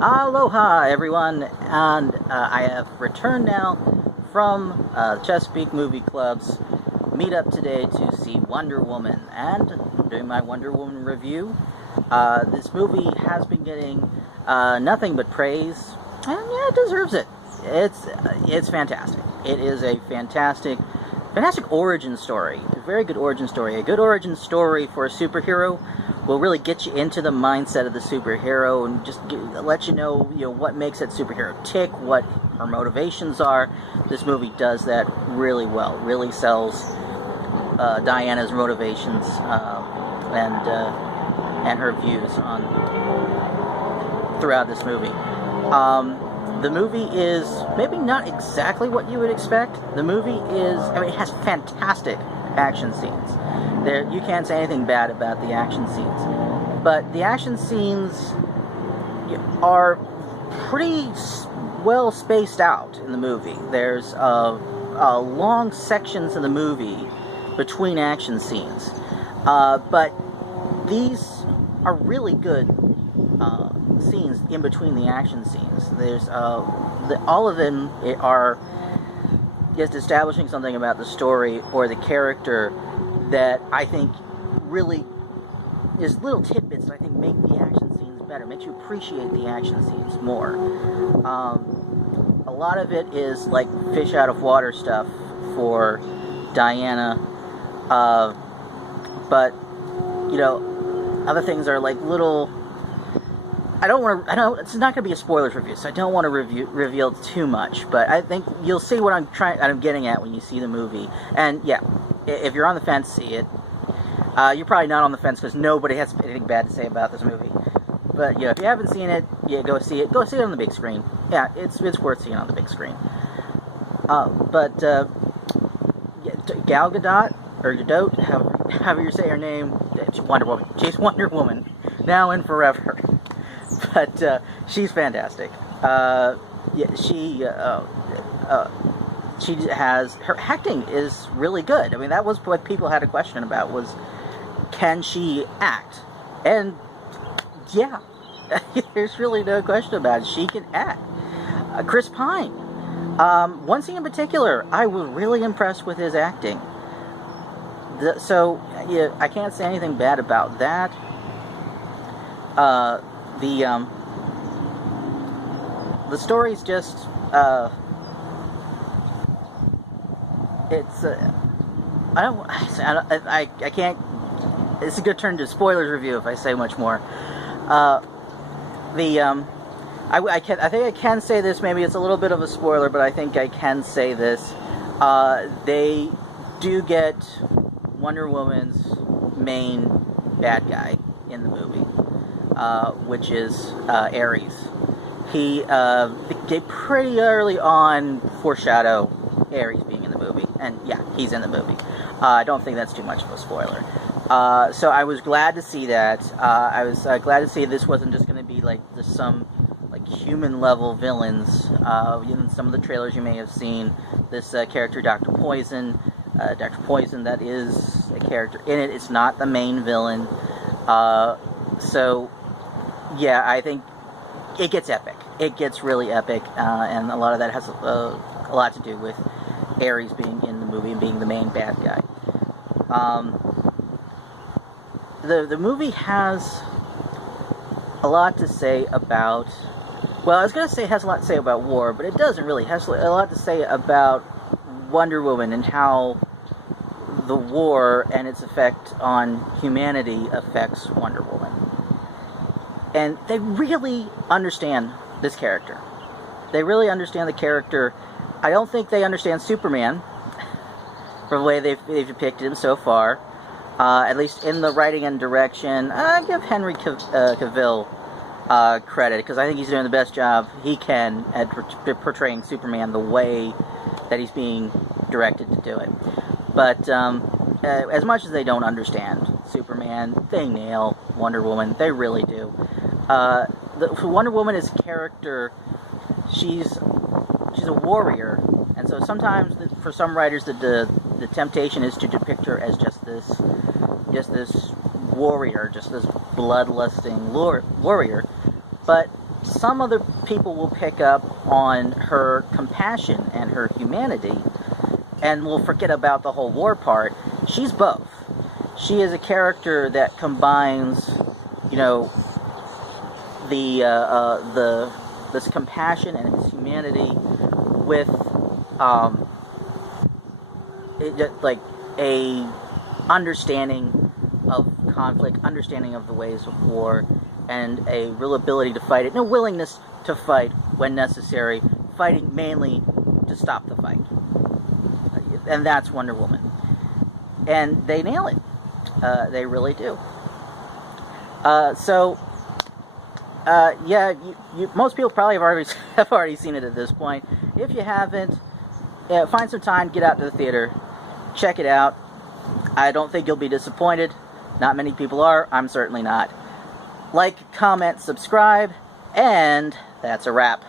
Aloha, everyone, and I have returned now from Chesapeake Movie Club's meetup today to see Wonder Woman, and I'm doing my Wonder Woman review. This movie has been getting nothing but praise, and yeah, it deserves it. It's fantastic. It is a fantastic origin story. A very good origin story. A good origin story for a superhero will really get you into the mindset of the superhero and just let you know what makes that superhero tick, what her motivations are. This movie does that really well. Really sells Diana's motivations and her views on throughout this movie. The movie is maybe not exactly what you would expect. The movie is, it has fantastic action scenes. You can't say anything bad about the action scenes. But the action scenes are pretty well spaced out in the movie. There's long sections of the movie between action scenes. But these are really good scenes in between the action scenes. There's all of them are just establishing something about the story or the character that I think really is little tidbits that I think make the action scenes better, makes you appreciate the action scenes more. A lot of it is like fish out of water stuff for Diana, but other things are like little. It's not going to be a spoilers review, so I don't want to reveal too much, but I think you'll see what I'm getting at when you see the movie. And yeah, if you're on the fence, see it. You're probably not on the fence because nobody has anything bad to say about this movie. But if you haven't seen it, go see it. Go see it on the big screen. Yeah, it's worth seeing on the big screen. Gal Gadot, or Gadot, however you say her name, Wonder Woman. She's Wonder Woman, now and forever. But she's fantastic. She has, her acting is really good. I mean, that was what people had a question about, was can she act? And yeah, there's really no question about it. She can act. Chris Pine, one scene in particular, I was really impressed with his acting. So I can't say anything bad about that. The story's just I can't. It's a good turn to spoilers review if I say much more. I think I can say this. Maybe it's a little bit of a spoiler, but I think I can say this. They do get Wonder Woman's main bad guy in the movie, which is Ares. They pretty early on foreshadow Ares being in the movie, and yeah, he's in the movie. I don't think that's too much of a spoiler. So I was glad to see that. I was glad to see this wasn't just going to be like some human level villains. In some of the trailers you may have seen, this character Dr. Poison. Dr. Poison, that is a character in it. It's not the main villain. So yeah, I think it gets epic. It gets really epic, and a lot of that has a lot to do with Ares being in the movie and being the main bad guy. The movie has a lot to say about. Well, I was going to say it has a lot to say about war, but it doesn't really. It has a lot to say about Wonder Woman and how the war and its effect on humanity affects Wonder Woman. And they really understand this character. They really understand the character. I don't think they understand Superman for the way they've depicted him so far. At least in the writing and direction. I give Henry Cavill credit, because I think he's doing the best job he can at portraying Superman the way that he's being directed to do it. But as much as they don't understand Superman, they nail Wonder Woman. They really do. Wonder Woman is a character. She's a warrior, and so sometimes for some writers the temptation is to depict her as just this warrior, just this bloodlusting warrior. But some other people will pick up on her compassion and her humanity, and will forget about the whole war part. She's both. She is a character that combines, you know, this compassion and its humanity with like a understanding of conflict, understanding of the ways of war, and a real ability to fight it, and a willingness to fight when necessary, fighting mainly to stop the fight. And that's Wonder Woman. And they nail it. They really do. Yeah, most people probably have already seen it at this point. If you haven't, find some time, get out to the theater, check it out. I don't think you'll be disappointed. Not many people are. I'm certainly not. Like, comment, subscribe, and that's a wrap.